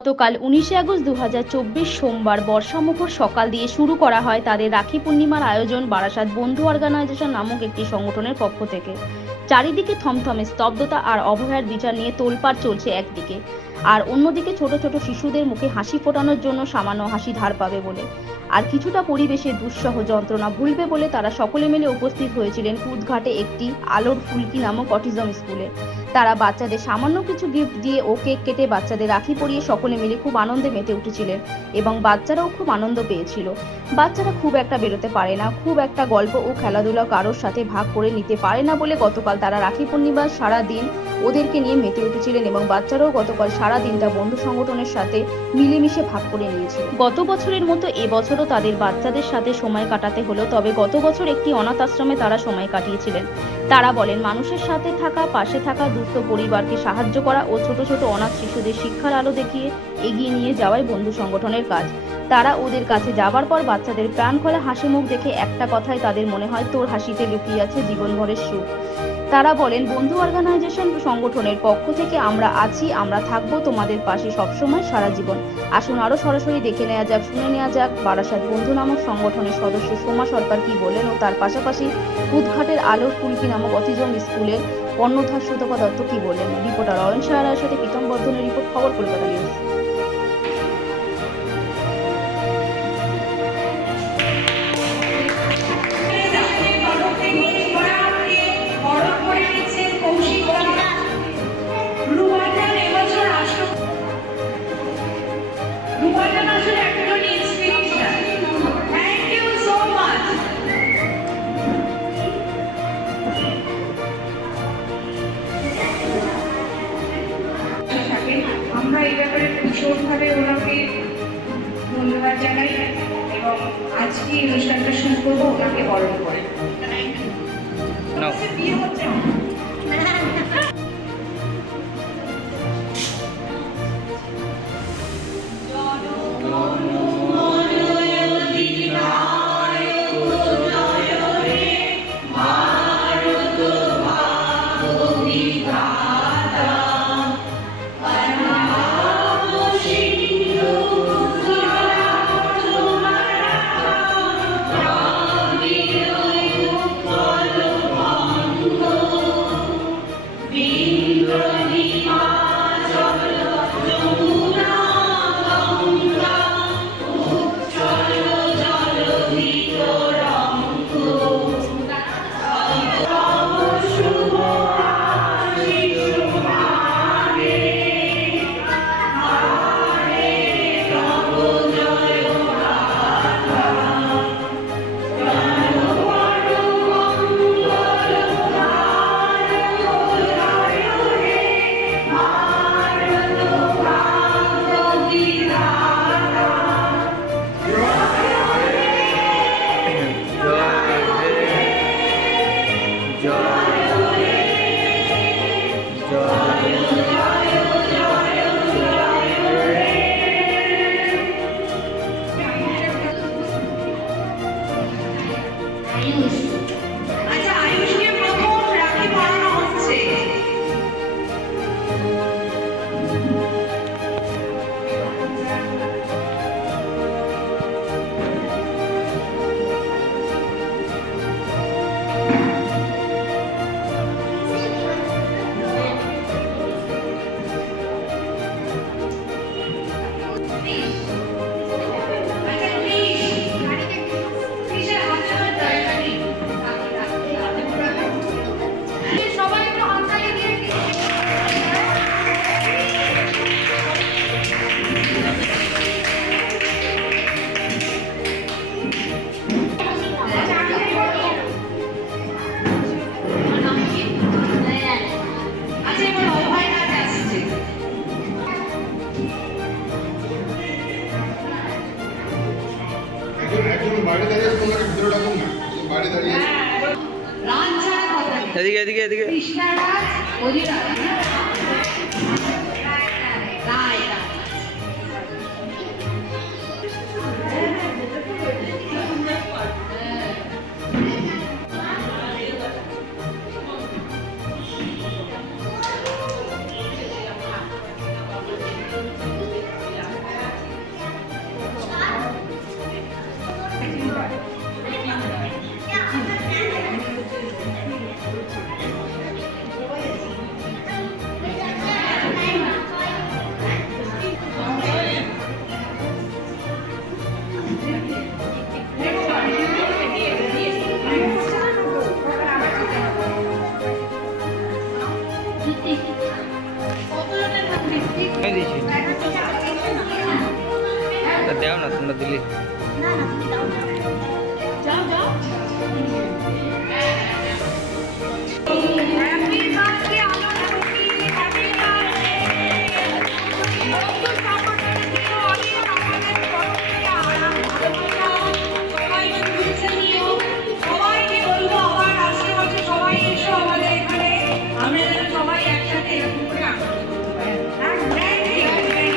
গতকাল ১৯শে আগস্ট ২০২৪ সোমবার বর্ষামুখর সকাল দিয়ে শুরু করা হয় তাদের রাখি পূর্ণিমার আয়োজন বারাসাত বন্ধু অর্গানাইজেশন নামক একটি সংগঠনের পক্ষ থেকে। চারিদিকে থমথমে স্তব্ধতা আর অভয়ার বিচার নিয়ে তোলপাড় চলছে একদিকে, আর অন্যদিকে ছোট ছোট শিশুদের মুখে হাসি ফোটানোর জন্য সামান্য হাসি ধার পাবে বলে আর কিছুটা পরিবেশের দুঃসহ যন্ত্রণা ভুলবে বলে তারা সকলে মিলে উপস্থিত হয়েছিলেন কুদঘাটে একটি আলোর ফুলকি নামক অটিজম স্কুলে। তারা বাচ্চাদের সামান্য কিছু গিফট দিয়ে ও কেক কেটে বাচ্চাদের রাখি পরিয়ে সকলে মিলে খুব আনন্দে মেতে উঠেছিলেন এবং বাচ্চারাও খুব আনন্দ পেয়েছিল। বাচ্চারা খুব একটা বেরোতে পারে না, খুব একটা গল্প ও খেলাধুলা কারোর সাথে ভাগ করে নিতে পারে না বলে গতকাল তারা রাখি পূর্ণিমার সারা দিন ওদেরকে নিয়ে মেতে উঠেছিলেন এবং বাচ্চারাও গতকাল সারা দিনটা বন্ধু সংগঠনের সাথে মিলেমিশে ভাগ করে নিয়েছিল। গত বছরের মতো এবছরও তাদের বাচ্চাদের সাথে সময় কাটাতে হলো, তবে গত বছর একটি অনাথ আশ্রমে তারা সময় কাটিয়েছিলেন। তারা বলেন মানুষের সাথে থাকা, পাশে থাকা, দুস্থ পরিবারকে সাহায্য করা ও ছোট ছোট অনাথ শিশুদের শিক্ষার আলো দেখিয়ে এগিয়ে নিয়ে যাওয়াই বন্ধু সংগঠনের কাজ। তারা ওদের কাছে যাবার পর বাচ্চাদের প্রাণ খোলা হাসি মুখ দেখে একটা কথাই তাদের মনে হয়, তোর হাসিতে লুকিয়ে আছে জীবনভরের সুখ। তারা বলেন বন্ধু অর্গানাইজেশন সংগঠনের পক্ষ থেকে আমরা আছি, আমরা থাকবো তোমাদের পাশে সবসময় সারা জীবন। আসুন আরো সরাসরি দেখে নেওয়া যাক, শুনে নেওয়া যাক বারাসাত বন্ধু নামক সংগঠনের সদস্য সোমা সরকার কি বলেন ও তার পাশাপাশি কুদঘাটের আলোর ফুলকি নামক অটিজম স্কুলের কর্ণধার সুতপা দত্ত কি বলেন। রিপোর্টার অয়ন সাহার সাথে প্রীতম বর্ধনের রিপোর্ট, খবর কলকাতা নিউজ। আমরা এই ব্যাপারে ভীষণভাবে ওনাকে ধন্যবাদ জানাই এবং আজকে এই অনুষ্ঠানটা শুরু করবো ওনাকে বরণ করে। বিয়ে হচ্ছে আচ্ছা, আয়ুষকে প্রথম রাখি পরানো হচ্ছে। এদিকে এদিকে এদিকে দাও না তোমরা দিলে Happy birthday, Anushruti. Happy birthday. বন্ধু সাপোর্টার দিও অনেক আমাদের তরফ থেকে ভালোবাসা সবাইকে বুঝে নিও সবাইকে বলবো আবার আসছে বছর সবাই এসো আমাদের এখানে আমরা যেন সবাই একসাথে এরকম করে আনন্দ করতে পারি